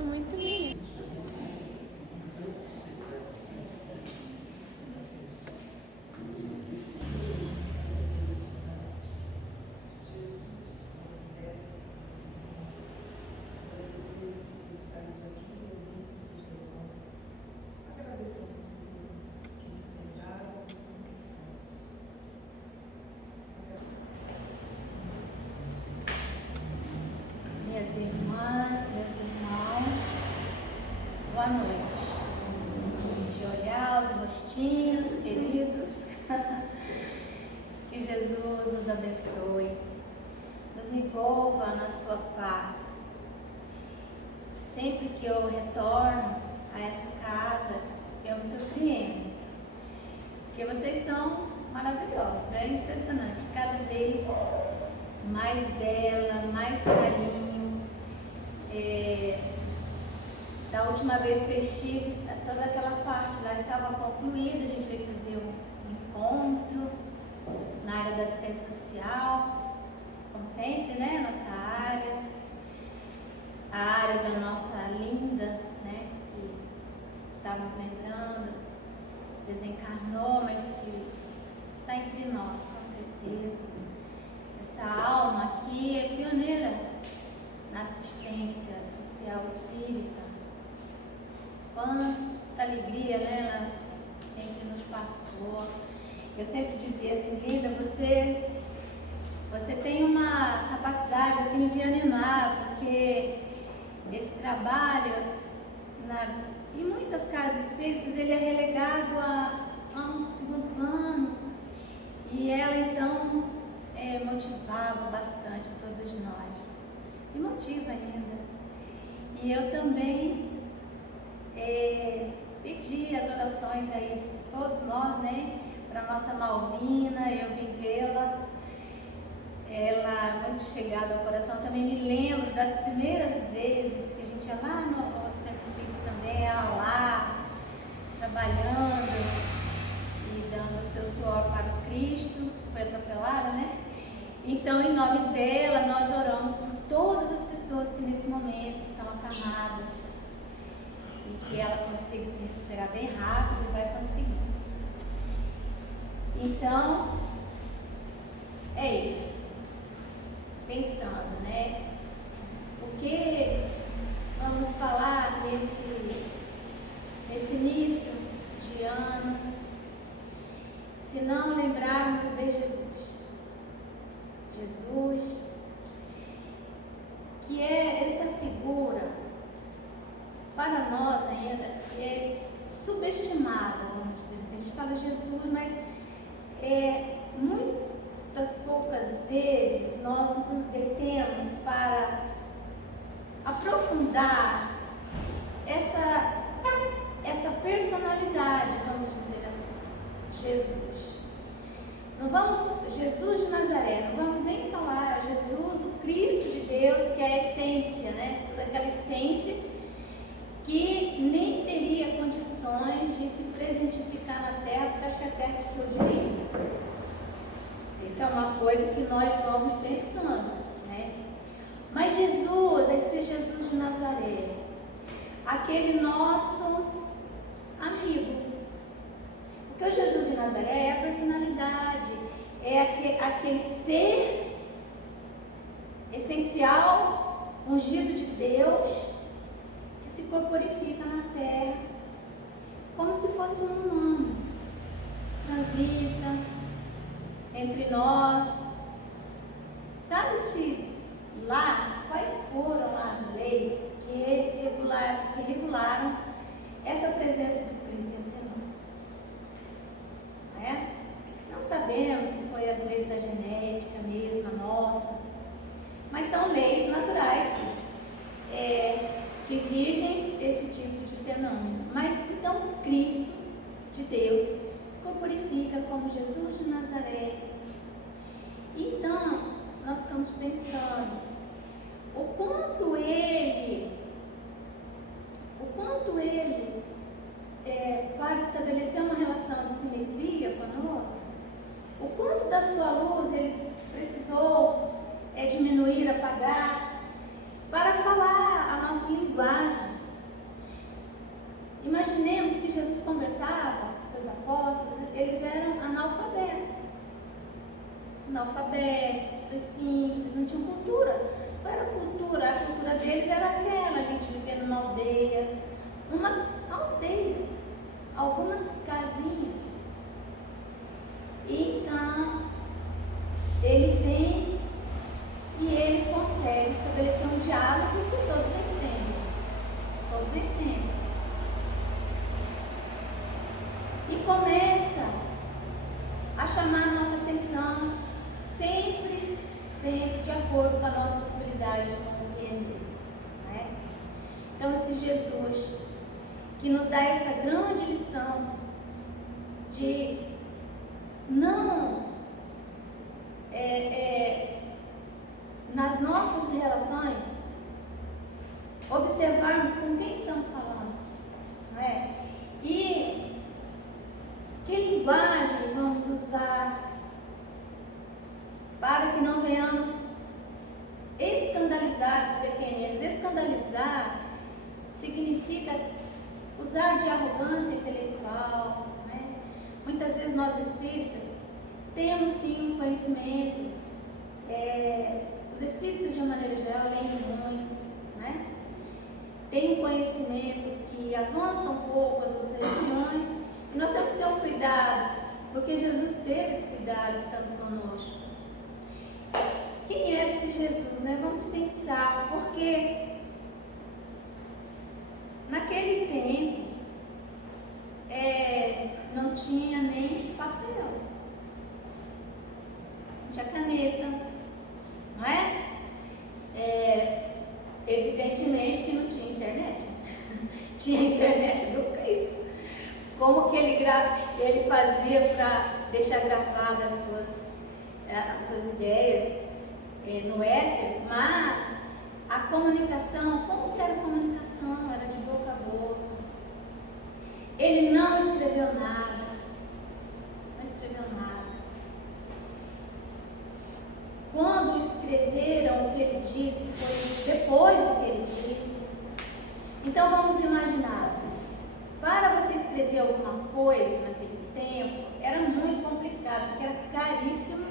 Ficou muito lindo. Minhas irmãs, meus irmãos, boa noite. De olhar os rostinhos queridos, que Jesus nos abençoe, nos envolva na sua paz. Sempre que eu retorno a essa casa, eu me surpreendo, porque vocês são maravilhosos, é impressionante, cada vez mais bela, mais carinho. Da última vez que eu estive, toda aquela parte lá estava concluída, a gente veio fazer um encontro na área da assistência social, como sempre, né? Nossa área, a área da nossa linda, né? Que estávamos lembrando, desencarnou, mas que está entre nós, com certeza. Essa alma aqui é pioneira na assistência social espírita. Quanta alegria, né? Ela sempre nos passou. Eu sempre dizia assim, Lida, você tem uma capacidade assim de animar, porque esse trabalho em muitas casas espíritas ele é relegado a um segundo plano, e ela então motivava bastante todos nós, e motiva ainda. E eu também pedi as orações aí de todos nós, né, para nossa Malvina. Eu vim vê-la, ela muito chegada ao coração. Também me lembro das primeiras vezes que a gente ia lá no Centro Espírita também, ela lá, trabalhando e dando o seu suor para o Cristo. Foi atropelada, né? Então, em nome dela, nós oramos por todas as pessoas que nesse momento estão acamadas, e que ela consiga se recuperar bem rápido, e vai conseguir. Então, é isso. Pensando, né? O que vamos falar nesse início de ano, se não lembrarmos de Jesus? Jesus, que é essa figura, para nós ainda, é subestimada, vamos dizer assim. A gente fala Jesus, mas muitas poucas vezes nós nos detemos para aprofundar essa personalidade, vamos dizer assim, Jesus. Não vamos, Jesus de Nazaré, não vamos nem falar Jesus, o Cristo de Deus, que é a essência, né? Toda aquela essência que nem teria condições de se presentificar na Terra, porque acho que a Terra explodiria. Isso é uma coisa que nós vamos pensando, né? Mas Jesus, esse Jesus de Nazaré, aquele nosso amigo. Porque o Jesus de Nazaré é a personalidade, é aquele ser essencial, ungido de Deus, que se corporifica na terra, como se fosse um humano, transita entre nós. Sabe-se lá quais foram as leis que regularam essa presença do Cristo entre nós? Não sabemos se foi as leis da genética mesmo, a nossa, mas são leis naturais que vigem esse tipo de fenômeno. Mas então Cristo de Deus se corporifica como Jesus de Nazaré. Então nós ficamos pensando o quanto ele para estabelecer uma relação de simetria conosco, o quanto da sua luz ele precisou diminuir, apagar, para falar a nossa linguagem, analfabetos, pessoas simples, não tinham cultura. Qual era a cultura? A cultura deles era aquela ali de viver numa aldeia, algumas casinhas. E então, ele vem e ele consegue estabelecer um diálogo que todos entendem. Todos entendem. E começa a chamar a nossa atenção, sempre de acordo com a nossa possibilidade de compreender. Né? Então, esse Jesus que nos dá essa grande lição de não nas nossas relações observarmos com quem estamos falando, não é? E que linguagem vamos usar para que não venhamos escandalizar os pequeninos. Escandalizar significa usar de arrogância intelectual, né? Muitas vezes nós espíritas temos sim um conhecimento, os espíritas de uma maneira geral leem muito, né? Tem um conhecimento que avança um pouco as outras religiões, e nós temos que ter um cuidado, porque Jesus teve esse cuidado estando conosco. Quem era esse Jesus, né? Vamos pensar, porque naquele tempo não tinha nem papel, não tinha caneta, não é? Evidentemente que não tinha internet. Tinha internet do Cristo. Como que ele fazia para deixar gravadas as suas ideias no éter, mas a comunicação, como que era a comunicação? Era de boca a boca. Ele não escreveu nada. Não escreveu nada. Quando escreveram o que ele disse, foi depois do que ele disse. Então vamos imaginar, para você escrever alguma coisa naquele tempo, era muito complicado, porque era caríssimo.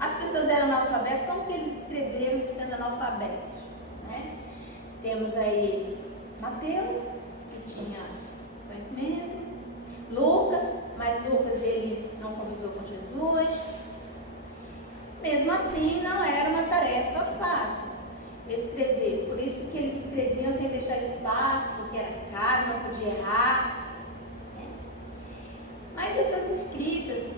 As pessoas eram analfabetas, como que eles escreveram sendo analfabetos? Né? Temos aí Mateus, que tinha conhecimento, Lucas, mas Lucas ele não conviveu com Jesus. Mesmo assim, não era uma tarefa fácil escrever. Por isso que eles escreviam sem deixar espaço, porque era caro, não podia errar. Né? Mas essas escritas,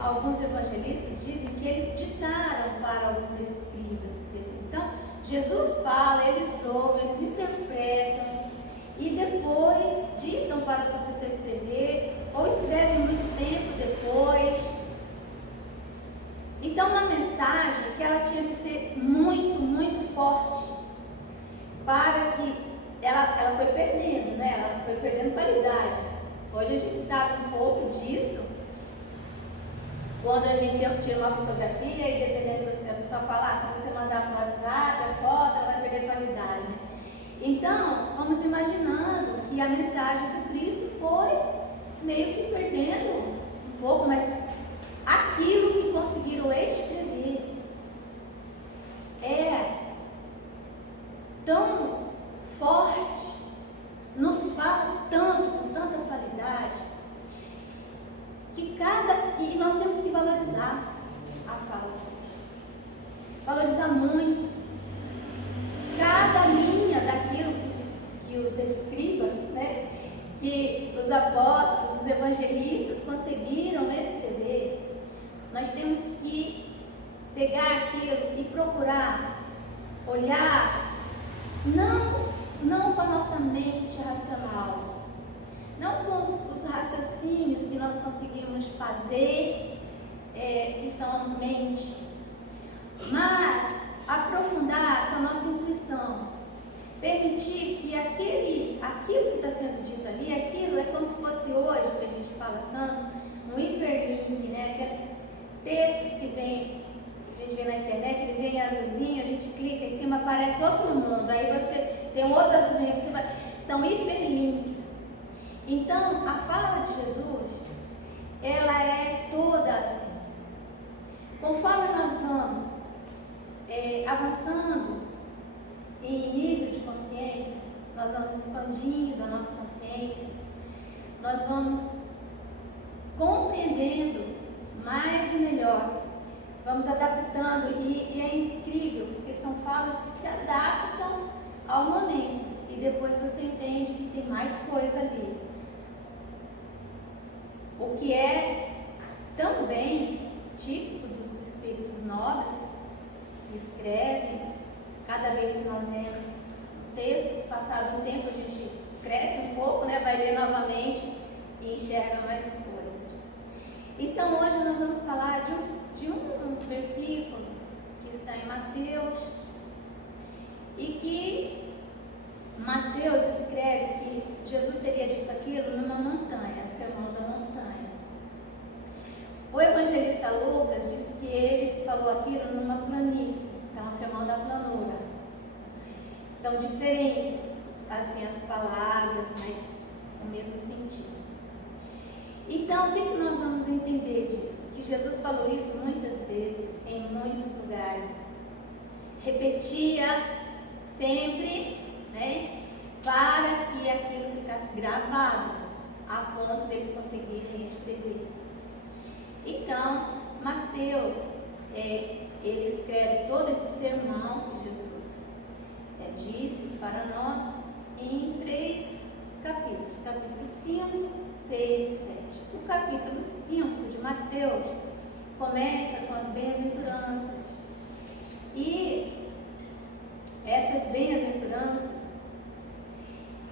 alguns evangelistas dizem que eles ditaram para alguns escribas escrever. Então, Jesus fala, eles ouvem, eles interpretam e depois ditam para outra pessoa escrever, ou escrevem muito tempo depois. Então, uma mensagem que ela tinha que ser muito, muito forte, para que ela foi perdendo, né? Ela foi perdendo qualidade. Hoje a gente sabe um pouco disso, quando a gente tira uma fotografia e dependendo se a pessoa falar, se você mandar no WhatsApp a foto, ela vai perder qualidade, né? Então, vamos imaginando que a mensagem do Cristo foi meio que perdendo um pouco, mas aquilo que conseguiram escrever é tão forte, nos fala tanto, com tanta qualidade, e nós temos que valorizar a fala de Deus. Valorizar muito cada linha daquilo que os escribas, né, que os apóstolos, os evangelistas conseguiram escrever. Nós temos que pegar aquilo e procurar olhar, não com a nossa mente racional, não com os raciocínios que nós conseguimos fazer, que são a mente, mas aprofundar com a nossa intuição, permitir que aquilo que está sendo dito ali, aquilo é como se fosse hoje, que a gente fala tanto, um hiperlink, né? Aqueles textos que a gente vê na internet, ele vem azulzinho, a gente clica em cima, aparece outro mundo, aí você tem um outro azulzinho em cima, são hiperlinks. Então, a fala de Jesus, ela é toda assim. conforme nós vamos avançando em nível de consciência, nós vamos expandindo a nossa consciência, nós vamos compreendendo mais e melhor, vamos adaptando, e é incrível, porque são falas que se adaptam ao momento, e depois você entende que tem mais coisa ali. O que é também típico dos espíritos nobres, que escrevem, cada vez que nós lemos o texto, passado um tempo a gente cresce um pouco, né? Vai ler novamente e enxerga mais coisas. Então hoje nós vamos falar de um versículo que está em Mateus, e que Mateus escreve que Jesus teria dito aquilo numa montanha, o sermão da montanha. O evangelista Lucas disse que ele falou aquilo numa planície, então o sermão da planura. São diferentes, assim, as palavras, mas o mesmo sentido. Então, o que nós vamos entender disso? Que Jesus falou isso muitas vezes, em muitos lugares. Repetia sempre, né, para que aquilo ficasse gravado, a ponto de eles conseguirem escrever. Então, Mateus, ele escreve todo esse sermão que Jesus disse para nós em 3 capítulos, capítulos 5, 6 e 7. O capítulo 5 de Mateus começa com as bem-aventuranças, e essas bem-aventuranças,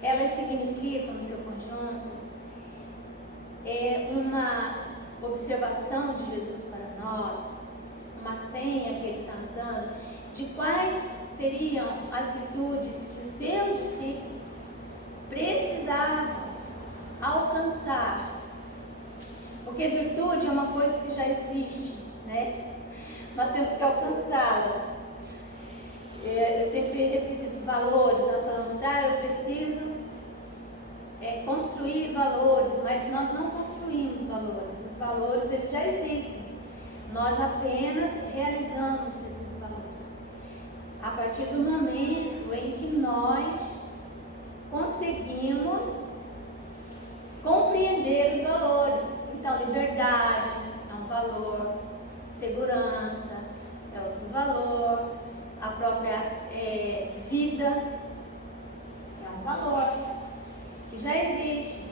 elas significam no seu conjunto uma observação de Jesus para nós, uma senha que ele está nos dando de quais seriam as virtudes que os seus discípulos precisavam alcançar. Porque virtude é uma coisa que já existe, né? Nós temos que alcançá-las. Eu sempre repito esses valores, nós falamos, eu preciso construir valores, mas nós não construímos valores. Os valores, eles já existem. Nós apenas realizamos esses valores. A partir do momento em que nós conseguimos compreender os valores. Então, liberdade é um valor, segurança é outro valor, a própria vida é um valor que já existe.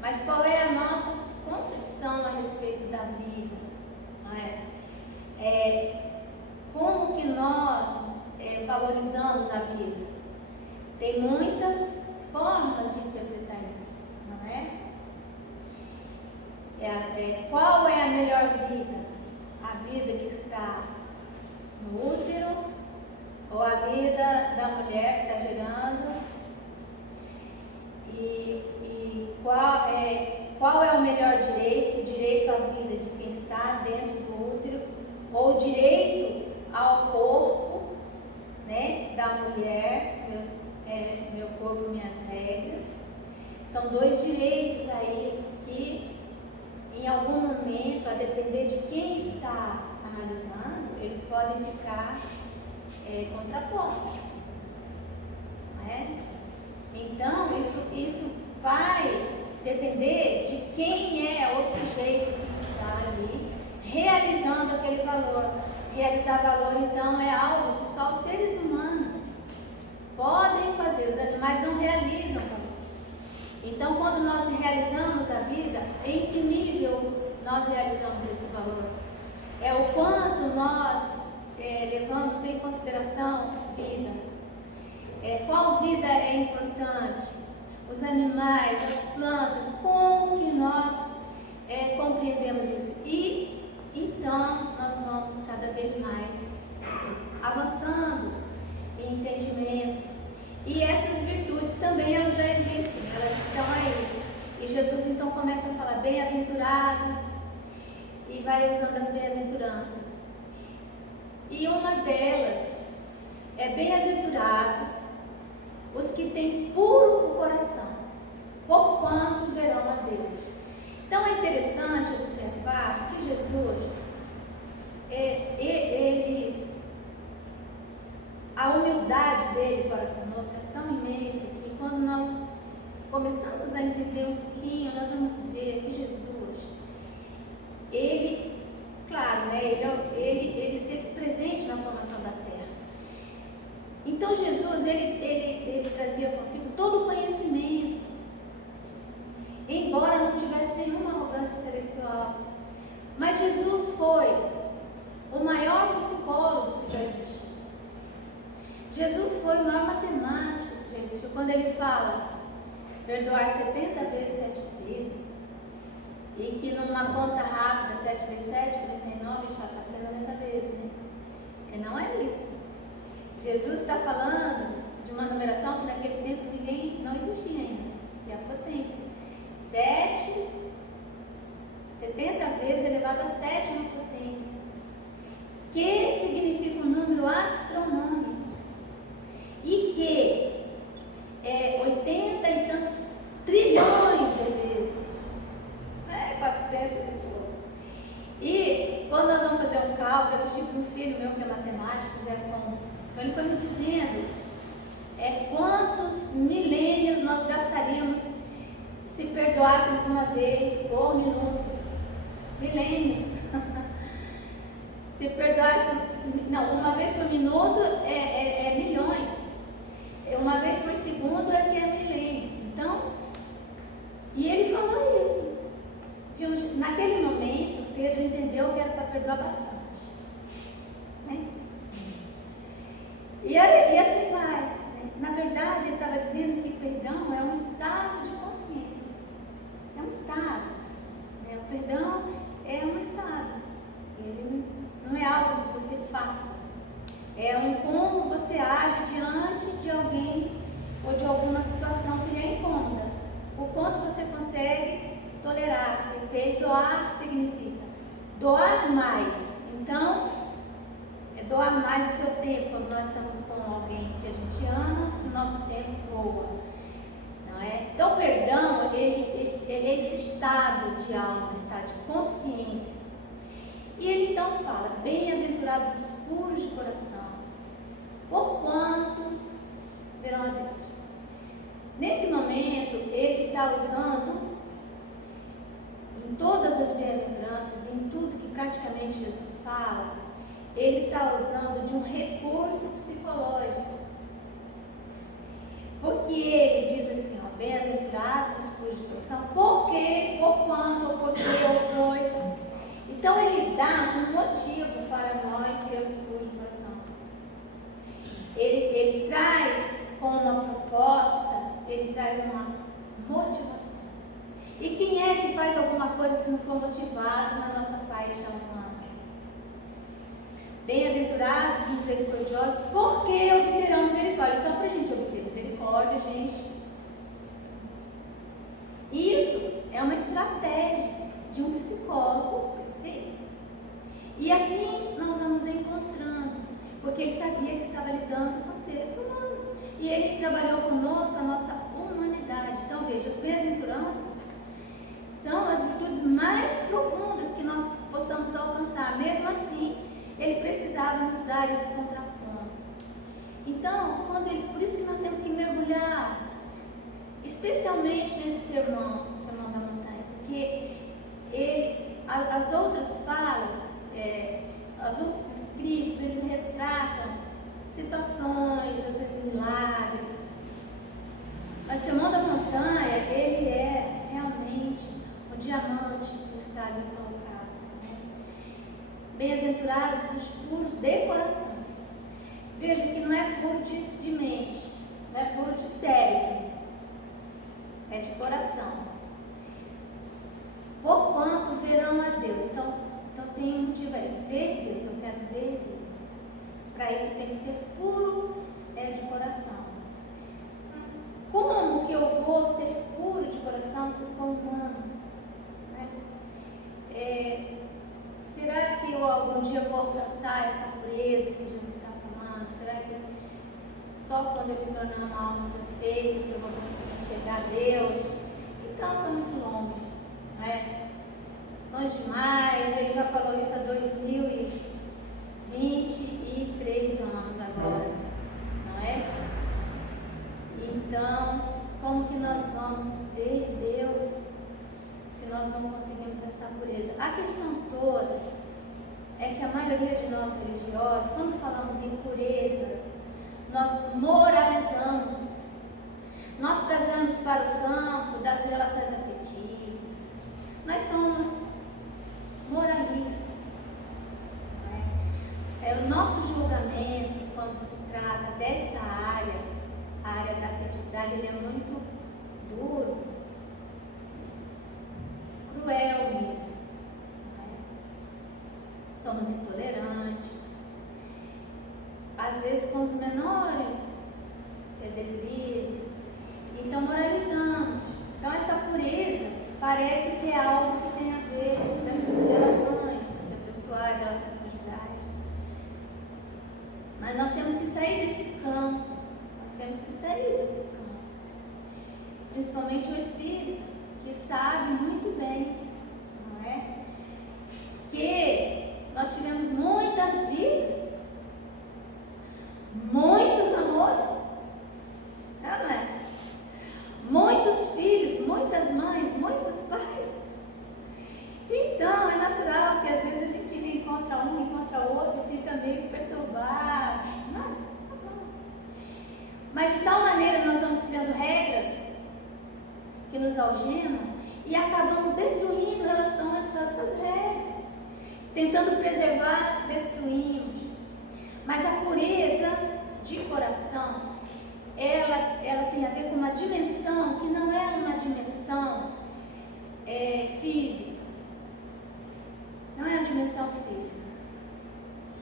Mas qual é a nossa concepção a respeito da vida? Não é? Como que nós valorizamos a vida? Tem muitas formas de interpretar isso, não é? Qual é a melhor vida? A vida que está no útero, ou a vida da mulher que está gerando? E qual é o melhor direito? Direito à vida de quem está dentro do útero, ou direito ao corpo, né, da mulher, meu corpo, minhas regras? São 2 direitos aí que, em algum momento, a depender de quem está analisando, eles podem ficar contrapostos, não é? Então, isso vai depender de quem é o sujeito que está ali realizando aquele valor. Realizar valor, então, é algo que só os seres humanos podem fazer, os animais não realizam valor. Então, quando nós realizamos a vida, em que nível nós realizamos esse valor? É o quanto nós levamos em consideração vida. Qual vida é importante? Os animais, as plantas, como que nós compreendemos isso? E então nós vamos cada vez mais avançando em entendimento. E essas virtudes também elas já existem, elas estão aí. E Jesus então começa a falar bem-aventurados e vai usando as bem-aventuranças. E uma delas é bem-aventurados os que têm puro o coração, porquanto verão a Deus. Então é interessante observar que Jesus bondade dele para conosco é tão imensa que quando nós começamos a entender um pouquinho, nós vamos ver que Jesus, ele, claro, né, ele esteve presente na formação da terra. Então Jesus, ele trazia consigo todo o conhecimento, embora não tivesse nenhuma arrogância intelectual. Mas Jesus foi o maior psicólogo que já existiu. Jesus foi o maior matemático que já existiu. Quando ele fala perdoar 70 vezes 7 vezes, e que numa conta rápida, 7 vezes 7, 49, já 490 vezes, né? E não é isso. Jesus está falando de uma numeração que naquele tempo ninguém não existia ainda, que é a potência. 70 vezes elevado a 7 na potência, que significa um número astronômico, e que é 80 e tantos trilhões de vezes, 400 e pouco. E quando nós vamos fazer um cálculo, eu tive um filho meu que é matemático, fizeram conta. Então ele foi me dizendo quantos milênios nós gastaríamos se perdoássemos uma vez por minuto. Milênios. Se perdoássemos, não, uma vez por minuto é milhões. Uma vez por segundo é que é milênios. Então, e ele falou isso. Naquele momento, Pedro entendeu que era para perdoar bastante. Né? E assim vai. Né? Na verdade, ele estava dizendo que perdão é um estado de consciência. É um estado. Né? O perdão é um estado. Ele não é algo que você faça. É como você age diante de alguém ou de alguma situação que lhe é incômoda. O quanto você consegue tolerar. E perdoar significa doar mais. Então, doar mais o seu tempo. Quando nós estamos com alguém que a gente ama, o nosso tempo voa. Não é? Então, o perdão, ele é esse estado de alma, estado de consciência. E ele então fala, bem-aventurados os puros de coração, porquanto verão a Deus. Nesse momento, ele está usando, em todas as bem-aventuranças, em tudo que praticamente Jesus fala, ele está usando de um recurso psicológico. Porque ele diz assim, ó, bem-aventurados os puros de coração, por quê, por quanto, ou por quê, ou pois. Então ele dá um motivo para nós sermos puros de coração. Ele traz com uma proposta, ele traz uma motivação. E quem é que faz alguma coisa se não for motivado na nossa faixa humana? Bem-aventurados, misericordiosos, porque obterão misericórdia. Então, para a gente obter misericórdia, isso é uma estratégia de um psicólogo perfeito. E assim nós vamos encontrando, porque ele sabia que estava lidando com seres humanos. E ele trabalhou conosco a nossa humanidade. Então, veja, as bem-aventuranças são as virtudes mais profundas que nós possamos alcançar. Mesmo assim, ele precisava nos dar esse contraponto. Então, por isso que nós temos que mergulhar, especialmente nesse sermão da montanha, porque as outras falas, os outros escritos, eles retratam situações, às vezes milagres. Mas o sermão da montanha, ele é realmente o diamante que está ali colocado. Né? Bem-aventurados os puros de coração. Veja que não é puro de mente, não é puro de cérebro, é de coração. Porquanto verão a Deus. Então tem um motivo aí, ver Deus, eu quero ver Deus. Para isso tem que ser puro de coração. Como que eu vou ser puro de coração se eu sou humano? Né? Será que eu algum dia vou alcançar essa pureza que Jesus está falando? Será que só quando eu me tornar uma alma perfeita que eu vou conseguir chegar a Deus? Então está muito longe. Né? Longe demais, ele já falou isso há 2023 anos agora, não é? Então, como que nós vamos ver Deus se nós não conseguimos essa pureza? A questão toda é que a maioria de nós religiosos, quando falamos em pureza, nós moralizamos, nós trazemos para o campo das relações afetivas, nós somos moralistas. O nosso julgamento, quando se trata dessa área, a área da afetividade, ele é muito duro, cruel mesmo. Somos intolerantes, às vezes com os menores deslizes, então moralizamos. Então essa pureza parece que é algo que tem a ver com essas relações interpessoais, relações conjugais. Mas nós temos que sair desse campo, principalmente o espírita, que sabe muito bem, não é? Que nós tivemos muitas vidas, muitos amores, não é? Muitos filhos, muitas mães, muitos pais. Então é natural que às vezes a gente encontra um, encontra outro e fica meio perturbado. Não. Mas de tal maneira nós vamos criando regras que nos algemam e acabamos destruindo relações com essas regras. Tentando preservar, destruímos. Mas a pureza de coração, ela tem a ver com uma dimensão que não é uma dimensão física. Não é uma dimensão física.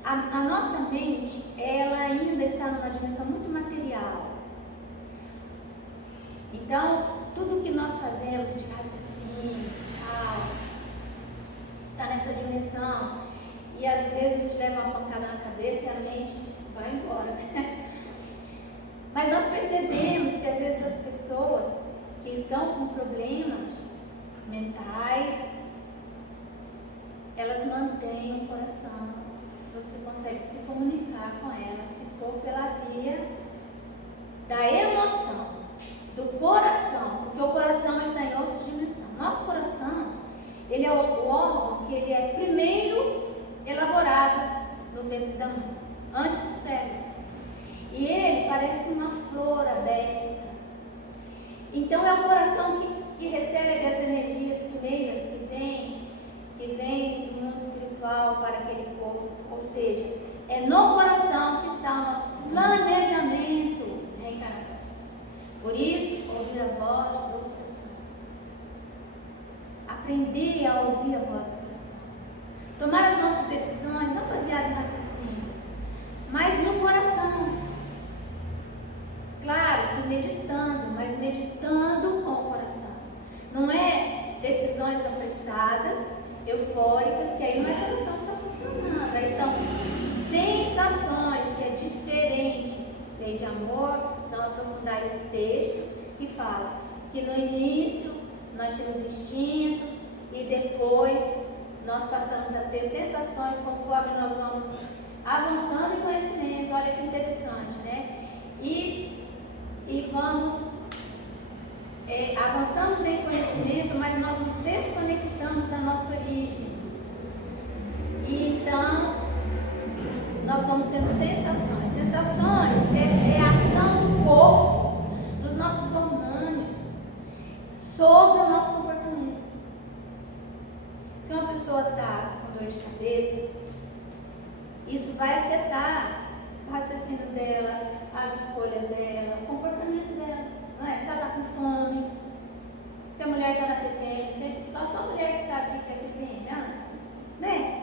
A nossa mente, ela ainda está numa dimensão muito material. Então, tudo que nós fazemos de raciocínio e tal, está nessa dimensão. E às vezes a gente leva uma pancada na cabeça e a mente vai embora. Mas nós percebemos que às vezes as pessoas que estão com problemas mentais, elas mantêm o coração. Você consegue se comunicar com elas se for pela via da emoção, do coração, porque o coração está em outra dimensão. Nosso coração, ele é o órgão que ele é primeiro elaborado no ventre da mãe, antes do cérebro. E ele parece uma flor aberta. Então é o coração que recebe as energias primeiras que vem do mundo espiritual para aquele corpo. Ou seja, é no coração que está o nosso planejamento reencarnatório. Por isso, ouvir a voz do coração. Aprender a ouvir a voz do coração. Tomar as nossas decisões não baseadas em raciocínios, mas no coração. Claro que meditando, mas meditando com o coração. Não é decisões apressadas, eufóricas, que aí não é coração que está funcionando. Aí são sensações, que é diferente. Lei de amor, vamos aprofundar esse texto que fala que no início nós tínhamos instintos e depois nós passamos a ter sensações conforme nós vamos avançando em conhecimento. Olha que interessante, né? E vamos avançamos em conhecimento, mas nós nos desconectamos da nossa origem. E então nós vamos tendo sensações. Sensações é a ação do corpo, dos nossos hormônios sobre o nosso comportamento. Se uma pessoa está com dor de cabeça, isso vai afetar o raciocínio dela, as escolhas dela, o comportamento dela, não é? Se ela está com fome, se a mulher está na TPM, só a mulher que sabe o que é TPM, né?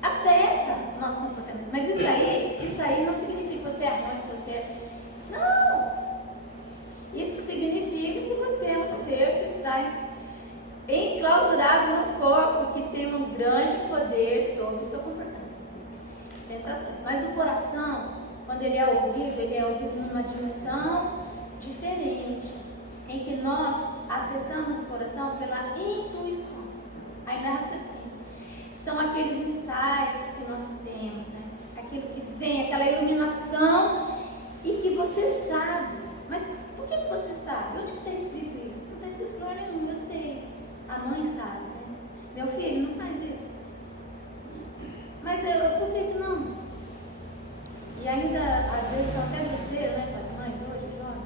Afeta o nosso comportamento. Mas isso aí não significa que você é ruim, que você é... Não! Isso significa que você é um ser que está enclausurado no corpo, que tem um grande poder sobre o seu comportamento. Sensações. Mas o coração, quando ele é ouvido numa dimensão diferente, em que nós acessamos o coração pela intuição. Aí não é raciocínio. São aqueles insights que nós temos, né? Aquilo que vem, aquela iluminação, e que você sabe Mas por que você sabe? Onde que está escrito isso? Não está escrito lugar nenhum, eu sei. A mãe sabe, né? Meu filho não faz isso. Mas por que não? E ainda, às vezes, são até grosseiro, né, com as mães hoje, João?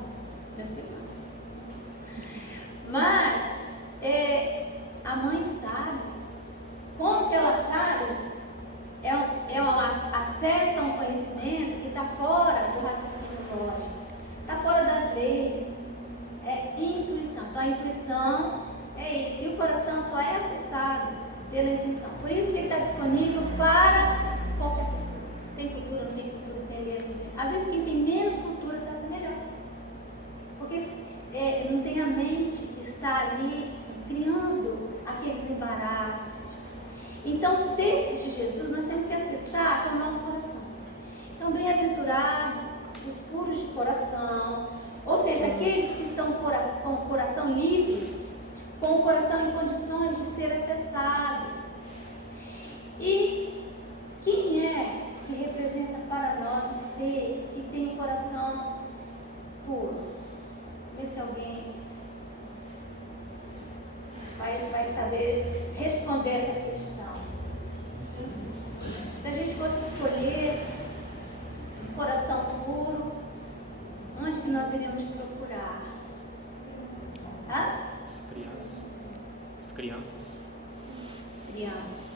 Meus filhos. Mas, a mãe sabe. Como que ela sabe? É um acesso a um conhecimento que está fora do raciocínio lógico, está fora das leis. É intuição. Então, a intuição é isso. E o coração só é acessado pela intuição. Por isso que ele está disponível para qualquer pessoa. Tem cultura, não tem cultura, tem medo, não tem. Às vezes, quem tem menos cultura se acha melhor. Porque não tem a mente que está ali criando aqueles embaraços. Então, os textos de Jesus nós temos que acessar com o nosso coração. Então, bem-aventurados os puros de coração, ou seja, aqueles que estão com o coração livre, com o coração em condições de ser acessado. E quem é que representa para nós o ser que tem o coração puro? Vê se alguém vai saber responder essa questão. Se a gente fosse escolher um coração puro, onde que nós iríamos procurar? As crianças. As crianças. As crianças.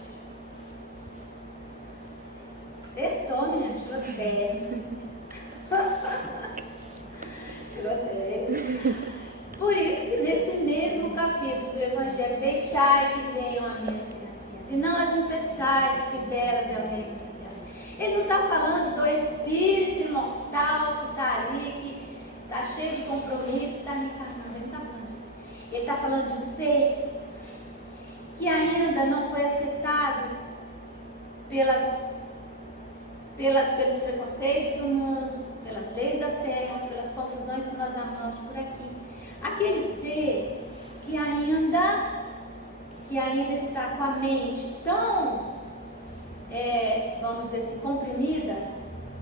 Acertou, menina, tirou 10. Tirou 10. Por isso que nesse mesmo capítulo do Evangelho, deixai que venham a minhas criancinhas, e não as impeçais, porque belas é o reino dos céus. Ele não está falando do espírito imortal que está ali, que está cheio de compromisso, que está me encarnando. Ele não está falando disso. Ele está falando de um ser que ainda não foi afetado pelos preconceitos do mundo, pelas leis da terra, pelas confusões que nós amamos por aqui. Aquele ser que ainda está com a mente tão, vamos dizer assim, comprimida,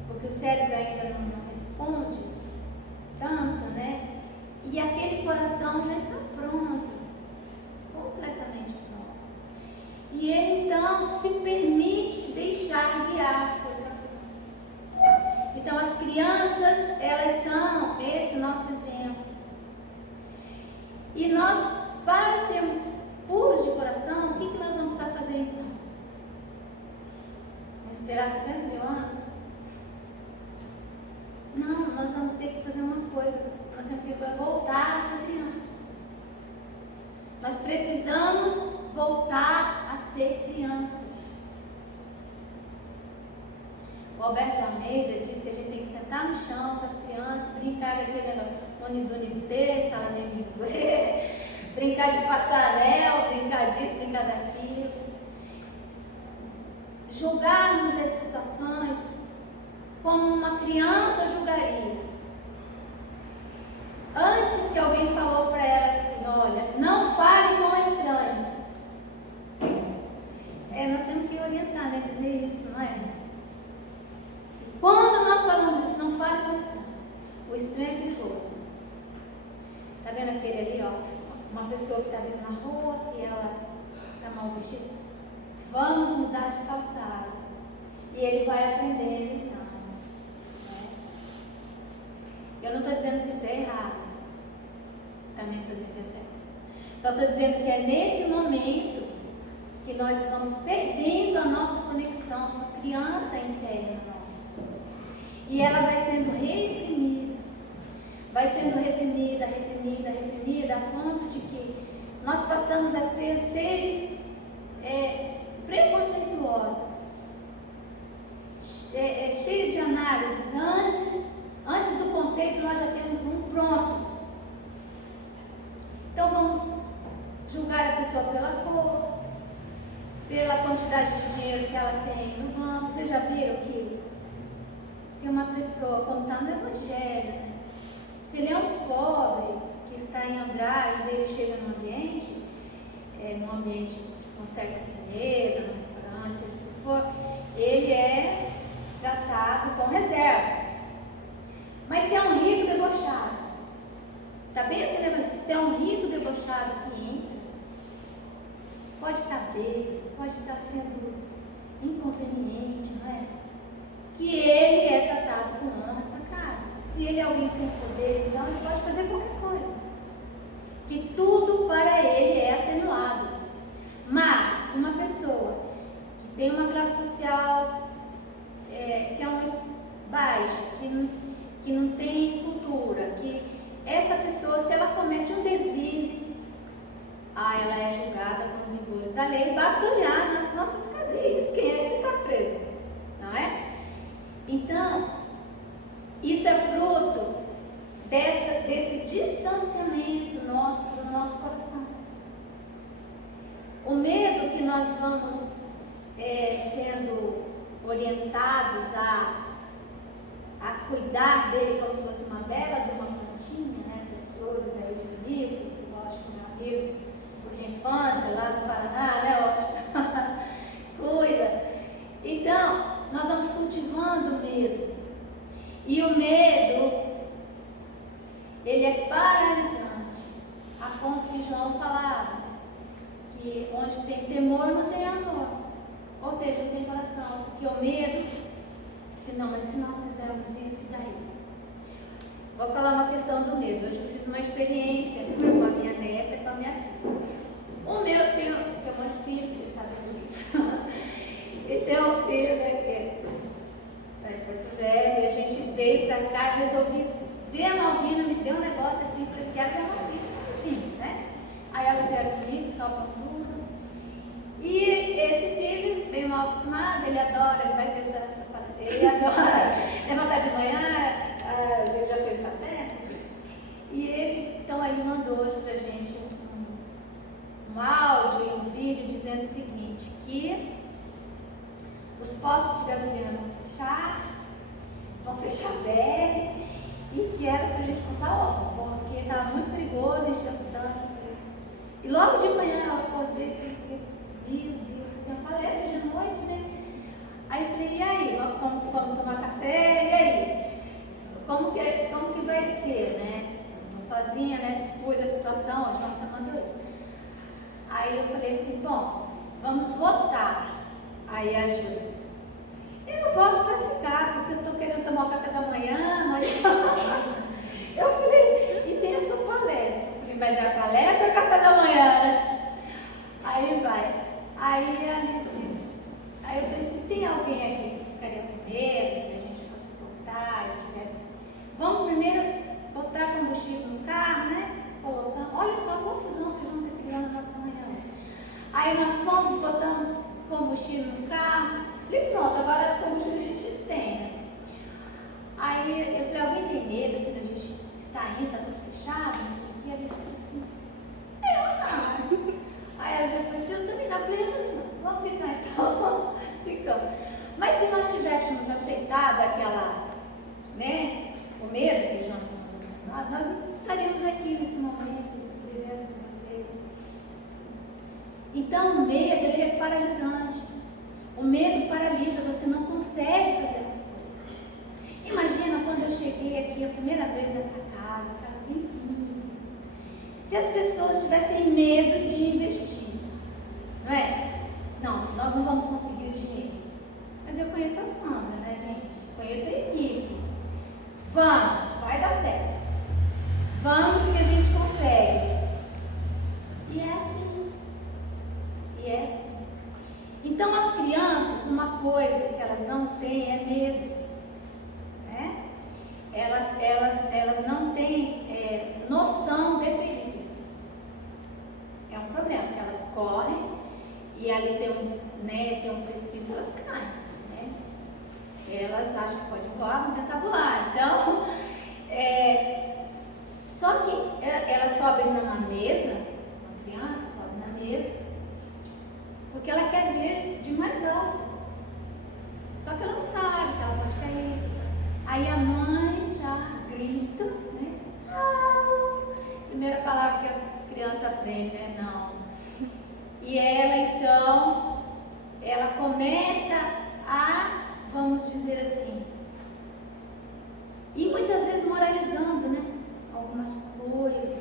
porque o cérebro ainda não responde tanto, né? E aquele coração já está pronto, completamente pronto. E ele então se permite deixar guiar pelo coração. Então as crianças, elas são esse nosso exemplo. E nós, para sermos puros de coração, o que nós vamos precisar fazer então? Vamos esperar 70 mil anos? Não, nós vamos ter que fazer uma coisa. Nós temos que voltar a ser criança. Nós precisamos voltar a ser criança. O Alberto Almeida diz que a gente tem que sentar no chão com as crianças, brincar daquele negócio. Onidunité, sala de amiguê, brincar de passarel, brincar disso, brincar daquilo. Julgarmos as situações como uma criança julgaria. Antes que alguém falou para ela assim, olha, não fale com estranhos. Nós temos que orientar, né? Dizer isso, não é? E quando nós falamos isso, não fale com estranhos. O estranho é perigoso. Está vendo aquele ali, ó? Uma pessoa que está vindo na rua, que ela está mal vestida. Vamos mudar de calçada. E ele vai aprender então. Né? Eu não estou dizendo que isso é errado. Também estou dizendo que é certo. Só estou dizendo que é nesse momento que nós vamos perdendo a nossa conexão com a criança interna nossa. E ela vai sendo reprimida. Vai sendo reprimida, a ponto de que nós passamos a ser seres preconceituosos, cheios de análises. Antes do conceito, nós já temos um pronto. Então, vamos julgar a pessoa pela cor, pela quantidade de dinheiro que ela tem no banco. Vocês já viram que se uma pessoa, como está no Evangelho, se ele é um pobre que está em Andrade, ele chega num ambiente com certa fineza, no restaurante, seja o que for, ele é tratado com reserva. Mas se é um rico debochado, Está bem assim, se é um rico debochado que entra, pode estar bêbado, pode estar sendo inconveniente, não é? Que ele é tratado com honra nessa casa. Se ele é alguém que tem poder, então ele pode fazer qualquer coisa. Que tudo para ele é atenuado. Mas uma pessoa que tem uma classe social que é uma baixa, que não tem cultura, que essa pessoa, se ela comete um deslize, ela é julgada com os rigores da lei. Basta olhar nas nossas cadeias, quem é que está preso, não é? Então, isso é fruto desse distanciamento nosso do nosso coração. O medo que nós vamos sendo orientados a cuidar dele como se fosse uma bela de uma plantinha, né? Essas flores aí de bonito, que eu gosto de um amigo de infância lá do Paraná, né? Cuida. Então, nós vamos cultivando o medo. E o medo, ele é paralisante. A ponto que João falava que onde tem temor não tem amor. Ou seja, não tem coração. Porque o medo, mas se nós fizermos isso, e daí? Vou falar uma questão do medo. Hoje eu fiz uma experiência com a minha neta e com a minha filha. O meu, tem um monte de filho, vocês sabem disso. E tem um filho, né, que está em Porto Velho, e a gente veio para cá e resolvi ver a Malvina, me deu um negócio assim, falei, quero ver a Malvina, né? Aí elas vieram comigo, tocam tudo. E esse filho, bem mal acostumado, ele adora, ele vai pensar nessa parada, ele adora levantar de manhã, a gente já fez café, e ele, então ele mandou hoje pra gente um áudio e um vídeo dizendo o seguinte, que os postos de gasolina vão fechar a BR, e que era pra gente contar logo, porque estava muito perigoso, enchendo tanto. E logo de manhã eu acordei e falei, meu Deus, tem uma palestra de noite, né? Aí eu falei, e aí? Logo fomos tomar café, e aí? Como que vai ser, né? Estou sozinha, né? Dispus a situação, hoje estamos tomando isso. Aí eu falei assim, bom, vamos votar. Aí a Ju, eu voto para ficar, porque eu estou querendo tomar o café da manhã, mas eu falei, e tem a sua palestra. Eu falei, mas é a palestra ou é café da manhã, né? Aí vai. Aí a Alice, aí eu falei assim, tem alguém aqui que ficaria com medo se a gente fosse voltar e tivesse assim? Vamos primeiro botar combustível no carro, né? Colocando, olha só a confusão que a gente está criando na nossa manhã. Aí nós fomos, botamos combustível no carro, e pronto, agora combustível a gente tem, né? Aí eu falei, alguém tem medo assim, da gente estar indo, tá tudo fechado, não sei o que, a Alice falou assim, eu não. Aí a gente falou assim, eu também não, eu falei, eu também não, vamos ficar então, ficamos. Mas se nós tivéssemos aceitado aquela, né, o medo que o João falou, nós não estaríamos aqui nesse momento, vivendo com você. Então o medo, ele é paralisante. O medo paralisa, você não consegue fazer essa coisa. Imagina quando eu cheguei aqui a primeira vez nessa casa bem simples. Se as pessoas tivessem medo de investir, não é? Não, nós não vamos conseguir o dinheiro. Mas eu conheço a Sandra, né, gente? Conheço a equipe. Vamos, vai dar certo. Vamos que a gente consegue. E é assim. E é assim. Então as crianças, uma coisa que elas não têm é medo. Né? Elas não têm noção de perigo. É um problema, porque elas correm e ali tem um precipício, elas caem. Né? Elas acham que pode voar, vão tentar voar. Então, só que elas sobem numa mesa, uma criança sobe na mesa, porque ela quer ver de mais alto. Só que ela não sabe que ela pode cair. Aí a mãe já grita, né? Não. Primeira palavra que a criança aprende, né? Não. E ela então, ela começa a, vamos dizer assim, e muitas vezes moralizando, né? Algumas coisas.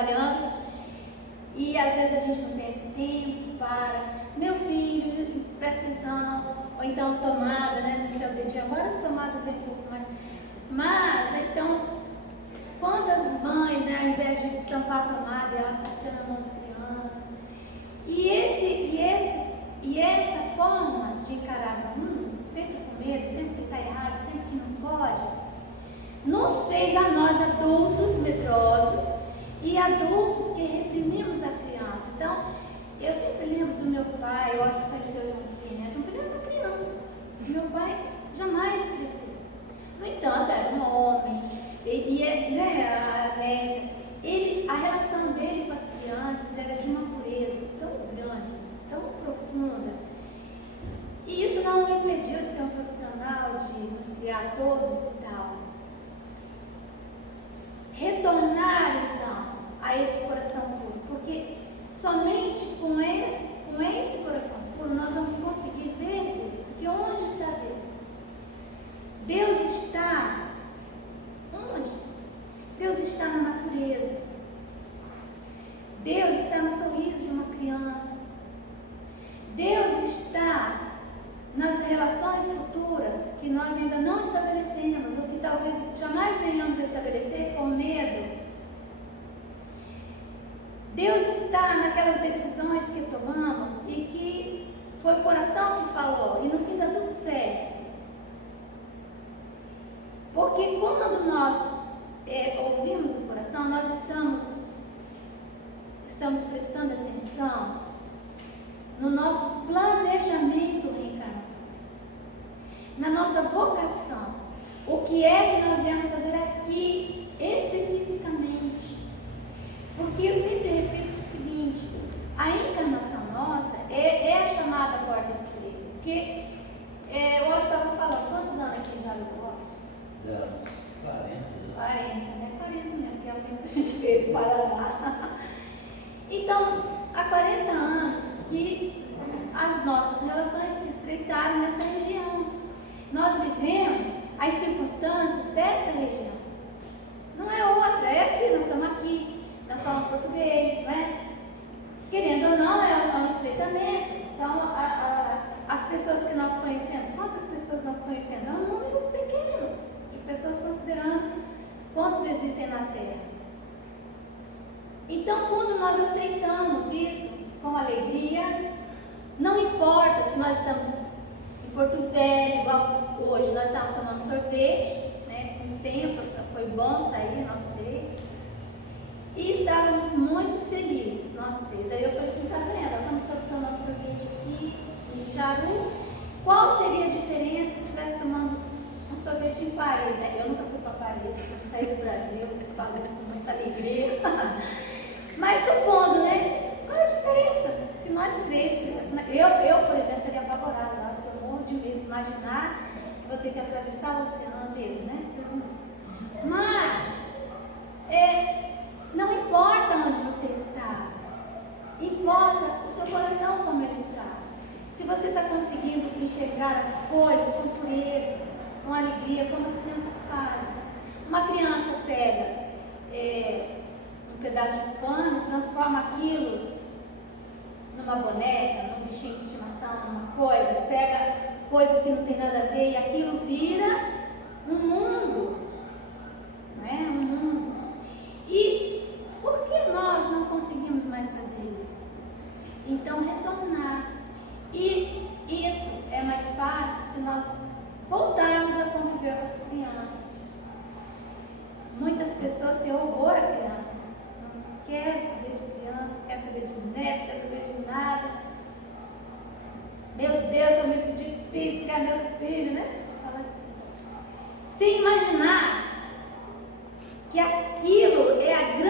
trabalhando e às vezes a gente não tem esse tempo para, meu filho, presta atenção, ou então tomada, né, no seu dedinho, agora as tomadas vem um pouco mais, mas então, quantas mães, né, ao invés de tampar a tomada, ela batia na mão da criança, e essa forma de encarar o mundo, sempre com medo, sempre que está errado, sempre que não pode, nos fez a nós adultos medrosos e adultos que reprimimos a criança. Então, eu sempre lembro do meu pai, eu acho que conheceu o João Filho, ele era uma criança. Meu pai jamais cresceu. No entanto, era um homem, a relação dele com as crianças era de uma pureza tão grande, tão profunda. E isso não o impediu de ser um profissional, de nos criar todos e tal. Retornar, então, a esse coração puro, porque somente com esse coração puro nós vamos conseguir ver Deus, porque onde está Deus? Deus está onde? Deus está na natureza, Deus está no sorriso de uma criança, Deus está nas relações futuras que nós ainda não estabelecemos, ou que talvez jamais venhamos a estabelecer por medo. Deus está naquelas decisões que tomamos e que foi o coração que falou, e no fim dá tudo certo. Porque quando nós ouvimos o coração, nós estamos prestando atenção no nosso planejamento reencarnatório, na nossa vocação, o que é que nós viemos fazer aqui especificamente. Porque eu sempre repito o seguinte, a encarnação nossa é a chamada porta estreita, porque eu acho que estava falando, quantos anos aqui já no corte? 40, né? 40 mesmo, que é o tempo que a gente veio para lá. Então, há 40 anos que as nossas relações se estreitaram nessa região. Nós vivemos as circunstâncias dessa região. Não é outra, é aqui, nós estamos aqui, nós falamos português, não é? Querendo ou não, é um estreitamento. São as pessoas que nós conhecemos. Quantas pessoas nós conhecemos? É um número pequeno de pessoas, considerando quantos existem na Terra. Então, quando nós aceitamos isso com alegria, não importa se nós estamos em Porto Velho, igual hoje nós estamos tomando sorvete, né? Com o tempo foi bom sair, nós três, e estávamos muito felizes, nós três. Aí eu falei assim, tá vendo? Nós estamos tomando sorvete aqui em Jaru. Qual seria a diferença se estivesse tomando um sorvete em Paris, né? Eu nunca fui para Paris, eu saí do Brasil, eu falo isso com muita alegria. Mas supondo, né? Qual é a diferença? Se nós três tivéssemos. Eu, por exemplo, teria apavorado lá, porque eu morro de medo de imaginar que vou ter que atravessar o oceano mesmo, né? Mas, não importa onde você está, importa o seu coração como ele está. Se você está conseguindo enxergar as coisas com pureza, com alegria, como as crianças fazem. Uma criança pega um pedaço de pano, transforma aquilo numa boneca, num bichinho de estimação, numa coisa, pega coisas que não tem nada a ver e aquilo vira um mundo, não é? Um mundo. E por que nós não conseguimos mais fazer isso? Então, retornar. E isso é mais fácil se nós voltarmos a conviver com as crianças. Muitas pessoas têm horror à criança. Não quer saber de criança, não quer saber de neto, não quer saber de nada. Meu Deus, é muito difícil criar meus filhos, né? Fala assim. Sem imaginar que aquilo é a grande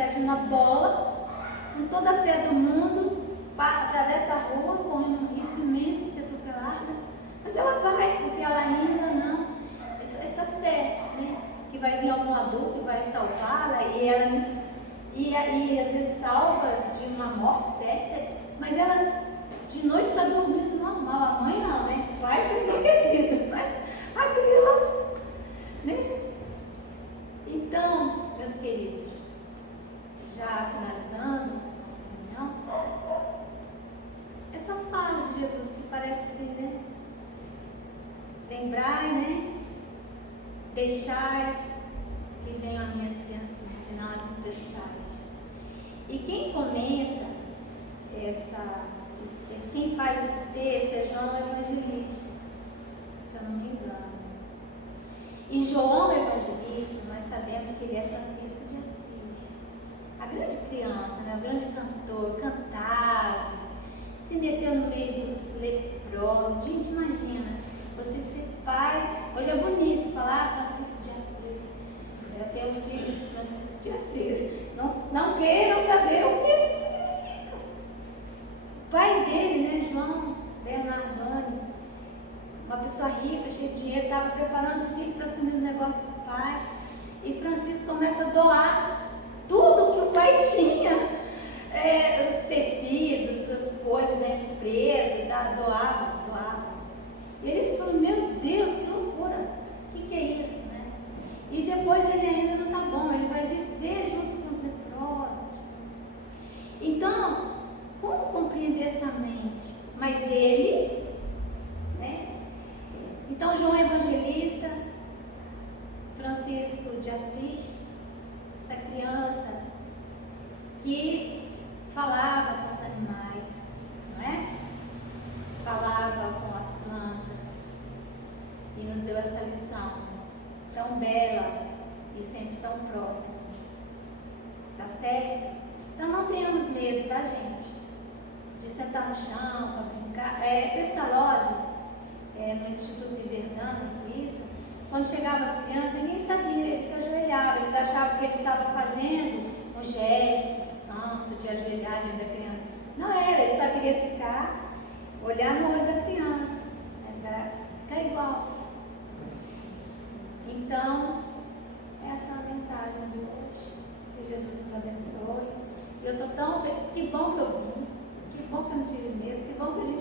através de uma bola, com toda a fé do mundo, atravessa a rua, correndo um risco imenso de ser atropelada, mas ela vai, porque ela ainda não, essa fé, né? Que vai vir algum adulto e vai salvá-la, e às vezes salva de uma morte certa, mas ela de noite está dormindo normal. A mãe não, né? Vai ter enlouquecido, mas a criança, né? Então, meus queridos, já finalizando nossa reunião, essa fala de Jesus que parece assim, né? Lembrai, né? Deixai que venham as minhas criancinhas, e não as impeçais. E quem comenta quem faz esse texto é João Evangelista, se eu não me engano. E João Evangelista, nós sabemos que ele é Francisco de Assis, a grande criança, né? O grande cantor, cantava, se meteu no meio dos leprosos. Gente, imagina, você ser pai, hoje é bonito falar Francisco de Assis. Eu tenho um filho Francisco de Assis. Não queiram saber o que isso significa. O pai dele, né, João Bernardoni, uma pessoa rica, cheia de dinheiro, estava preparando o filho para assumir os negócios do pai. E Francisco começa a doar tudo que o pai tinha, os tecidos, as coisas, né, empresa, doava. E ele falou, meu Deus, que loucura, o que é isso, né? E depois ele ainda não está bom, ele vai viver junto com os leprosos. Então, como compreender essa mente? Mas ele, né? Então, João Evangelista, Francisco de Assis, essa criança que falava com os animais, não é? Falava com as plantas e nos deu essa lição tão bela e sempre tão próxima. Tá certo? Então não tenhamos medo, tá, gente? De sentar no chão para brincar. Pestalozzi, no Instituto de Verdun, na Suíça, quando chegavam as crianças, ninguém sabia, eles se ajoelhavam, eles achavam que ele estava fazendo um gesto santo de ajoelhar diante da criança. Não era, ele só queria olhar no olho da criança, para ficar igual. Então, essa é a mensagem de hoje. Que Jesus nos abençoe. Eu estou tão feliz. Que bom que eu vim. Que bom que eu não tive medo. Que bom que a gente